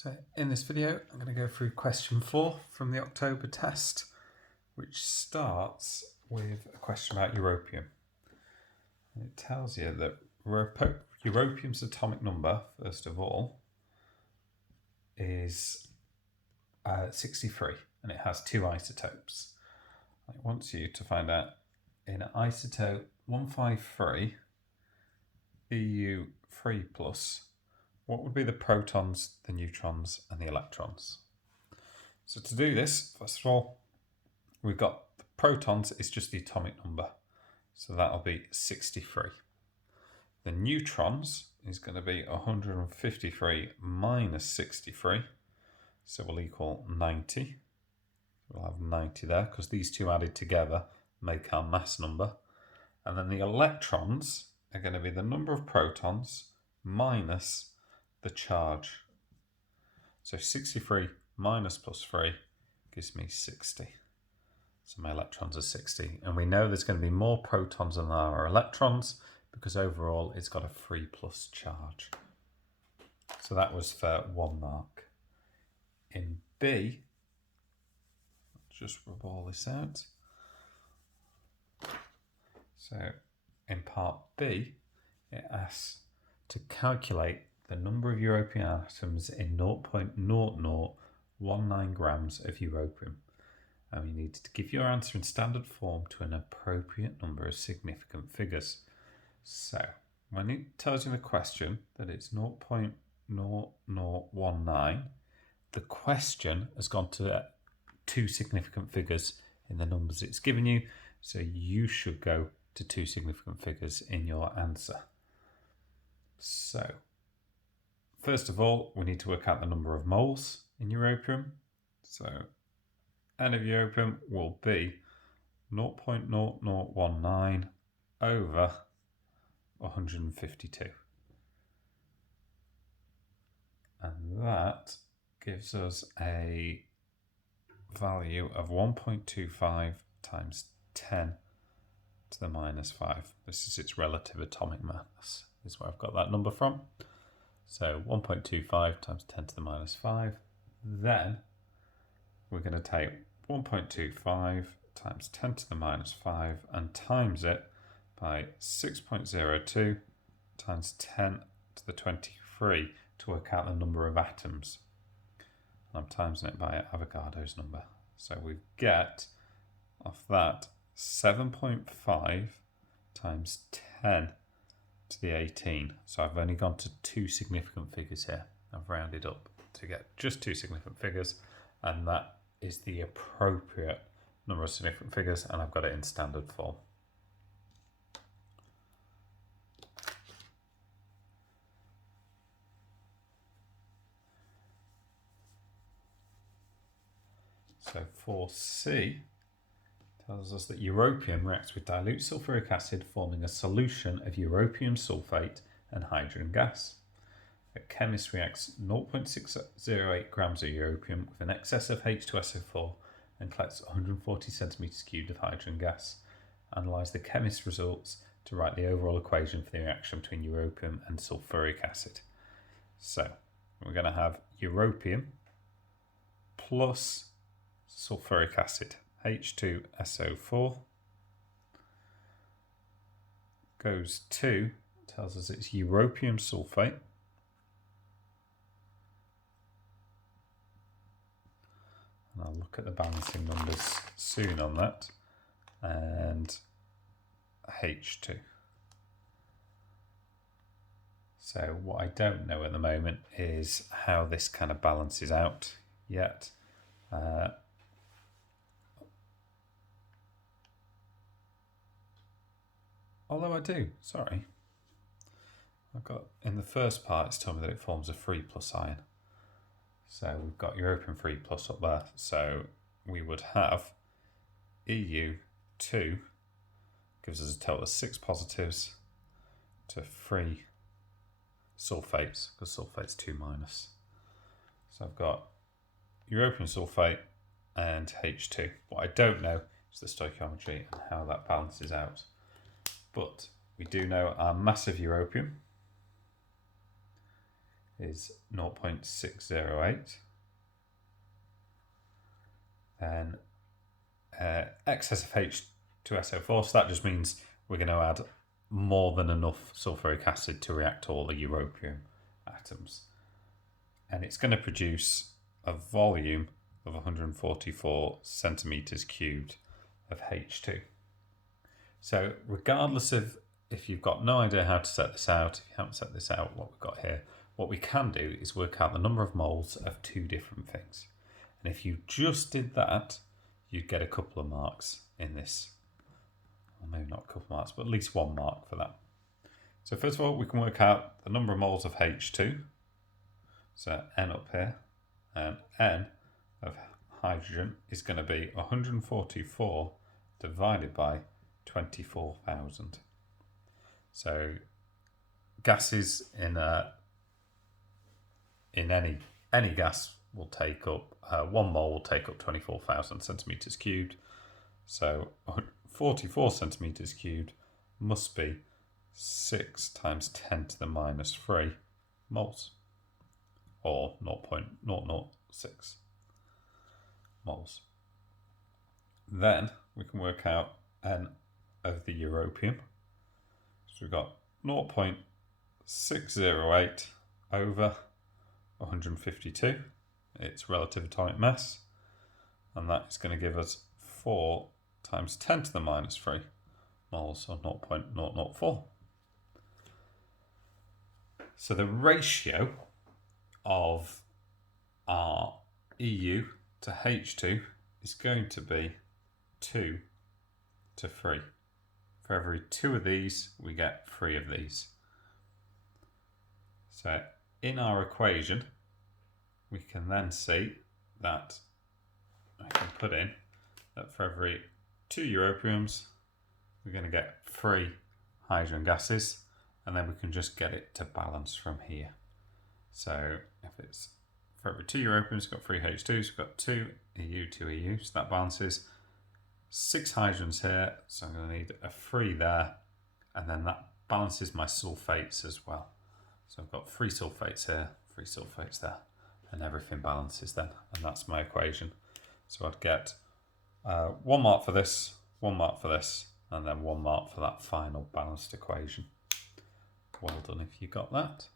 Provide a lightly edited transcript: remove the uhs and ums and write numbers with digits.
So in this video, I'm going to go through question 4 from the October test, which starts with a question about europium. And it tells you that europium's atomic number, first of all, is 63, and it has two isotopes. It wants you to find out in isotope 153, EU3 plus, what would be the protons, the neutrons, and the electrons? So to do this, first of all, we've got the protons is just the atomic number. So that'll be 63. The neutrons is going to be 153 minus 63. So we'll equal 90. We'll have 90 there because these two added together make our mass number. And then the electrons are going to be the number of protons minus the charge. So 63 minus plus 3 gives me 60. So my electrons are 60. And we know there's going to be more protons than there are electrons because overall it's got a 3 plus charge. So that was for 1 mark. In B, just rub all this out. So in part B, it asks to calculate the number of europium atoms in 0.0019 grams of europium. And we need to give your answer in standard form to an appropriate number of significant figures. So when it tells you in the question that it's 0.0019, the question has gone to two significant figures in the numbers it's given you. So you should go to two significant figures in your answer. So first of all, we need to work out the number of moles in europium. So N of europium will be 0.0019 over 152. And that gives us a value of 1.25 times 10 to the minus 5. This is its relative atomic mass, is where I've got that number from. So 1.25 times 10 to the minus 5. Then we're going to take 1.25 times 10 to the minus 5 and times it by 6.02 times 10 to the 23 to work out the number of atoms. And I'm timesing it by Avogadro's number. So we get off that 7.5 times 10 to the 18. So I've only gone to two significant figures here. I've rounded up to get just two significant figures, and that is the appropriate number of significant figures, and I've got it in standard form. So for C, tells us that europium reacts with dilute sulfuric acid, forming a solution of europium sulfate and hydrogen gas. A chemist reacts 0.608 grams of europium with an excess of H2SO4 and collects 140 centimeters cubed of hydrogen gas. Analyse the chemist's results to write the overall equation for the reaction between europium and sulfuric acid. So we're going to have europium plus sulfuric acid, H2SO4, goes to, tells us it's europium sulfate, and I'll look at the balancing numbers soon on that, and H2. So what I don't know at the moment is how this kind of balances out yet. Although I do, sorry. I've got, in the first part, it's told me that it forms a 3 plus ion. So we've got europium 3 plus up there. So we would have EU2 gives us a total of 6 positives to 3 sulfates, because sulfate's 2 minus. So I've got europium sulfate and H2. What I don't know is the stoichiometry and how that balances out. But we do know our mass of europium is 0.608. Then excess of H2SO4, so that just means we're going to add more than enough sulfuric acid to react all the europium atoms. And it's going to produce a volume of 144 centimeters cubed of H2. So regardless of if you've got no idea how to set this out, if you haven't set this out, what we've got here, what we can do is work out the number of moles of two different things. And if you just did that, you'd get a couple of marks in this. Well, maybe not a couple of marks, but at least 1 mark for that. So first of all, we can work out the number of moles of H2. So N up here, and N of hydrogen is going to be 144 divided by 24,000. So gases in any gas will take up 1 mole will take up 24,000 centimeters cubed. So 44 centimeters cubed must be 6 times 10 to the minus 3 moles, or 0.006 moles. Then we can work out N of the europium. So we've got 0.608 over 152, its relative atomic mass, and that is going to give us 4 times 10 to the minus 3 moles, or 0.004. So the ratio of our EU to H2 is going to be 2 to 3. For every 2 of these, we get 3 of these. So in our equation, we can then see that I can put in that for every 2 europiums, we're going to get 3 hydrogen gases, and then we can just get it to balance from here. So if it's for every 2 europiums, we've got 3 H2s, we've got 2 EU, 2 EU, so that balances. 6 hydrogens here, so I'm going to need a 3 there, and then that balances my sulfates as well. So I've got 3 sulfates here, 3 sulfates there, and everything balances then, and that's my equation. So I'd get 1 mark for this, 1 mark for this, and then 1 mark for that final balanced equation. Well done if you got that.